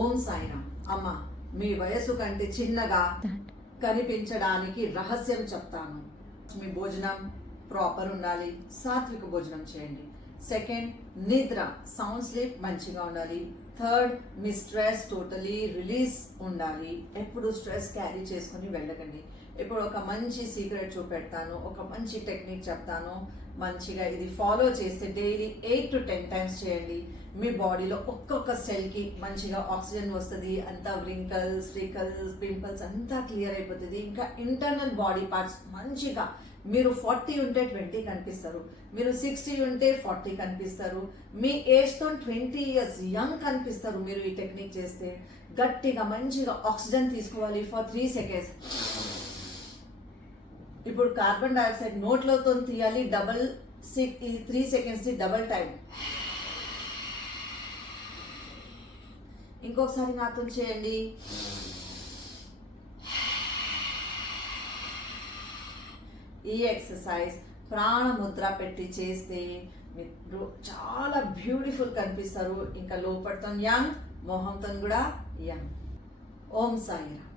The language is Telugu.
ఓం సాయిరామ్. అమ్మ, మీ వయసు కంటే చిన్నగా కనిపించడానికి రహస్యం చెప్తాను. మీ భోజనం ప్రాపర్ ఉండాలి, సాత్విక భోజనం చేయండి. సెకండ్, నిద్ర సౌండ్ స్లీప్ మంచిగా ఉండాలి. థర్డ్, మీ స్ట్రెస్ టోటలీ రిలీజ్ ఉండాలి. ఎప్పుడు స్ట్రెస్ క్యారీ చేసుకుని వెళ్ళకండి. ఇప్పుడు ఒక మంచి సీక్రెట్ చూపెడతాను, ఒక మంచి టెక్నిక్ చెప్తాను. మంచిగా ఇది ఫాలో చేస్తే డైలీ 8 to 10 టైమ్స్ చేయండి. మీ బాడీలో ఒక్కొక్క సెల్కి మంచిగా ఆక్సిజన్ వస్తుంది. అంతా వ్రింకల్స్, ఫ్రీకల్స్, పింపుల్స్ అంతా క్లియర్ అయిపోతుంది. ఇంకా ఇంటర్నల్ బాడీ పార్ట్స్ మంచిగా, మీరు 40 ఉంటే 20 కనిపిస్తారు, మీరు 60 ఉంటే 40 కనిపిస్తారు, మీ ఏజ్తో 20 years యంగ్ కనిపిస్తారు. మీరు ఈ టెక్నిక్ చేస్తే గట్టిగా మంచిగా ఆక్సిజన్ తీసుకోవాలి ఫర్ 3 seconds. ఇప్పుడు కార్బన్ డైఆక్సైడ్ నోట్లతో తీయాలి. 3 seconds డబల్ టైం. ఇంకొకసారి నాతో చేయండి. ఈ ఎక్సర్సైజ్ ప్రాణముద్ర పెట్టి చేస్తే మీరు చాలా బ్యూటిఫుల్ కనిపిస్తారు. ఇంకా లోపలతో యంగ్, మొహంతో కూడా యంగ్. ఓం సాయిరామ్.